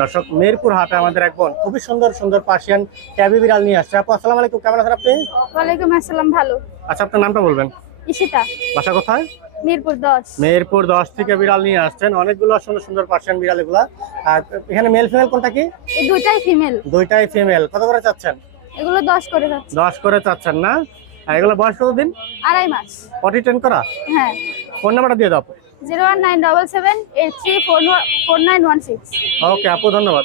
দর্শক, মিরপুর হাটে আমাদের এক বোন খুবই সুন্দর সুন্দর পার্সিয়ান ট্যাবি বিড়াল নিয়ে আসছে। আপু আসসালামু আলাইকুম, কেমন আছেন আপনি? ওয়ালাইকুম আসসালাম, ভালো। আচ্ছা, আপনার নামটা বলবেন। ঈশিতা, বাসা কোথায়? মিরপুর 10। মিরপুর 10 থেকে বিড়াল নিয়ে আসছেন, অনেকগুলো সুন্দর সুন্দর পার্সিয়ান বিড়াল এগুলা। আর এখানে মেল ফিমেল কোনটা কি? এই দুইটাই ফিমেল। দুইটাই ফিমেল। কত করে চাচ্ছেন? এগুলো 10 করে যাচ্ছে। 10 করে চাচ্ছেন না? আর এগুলো বয়স কতদিন? 2.5 মাস। পটি ট্রেন করা? হ্যাঁ। ফোন নাম্বারটা দিয়ে দাও। 01977834916। ওকে আপু, ধন্যবাদ।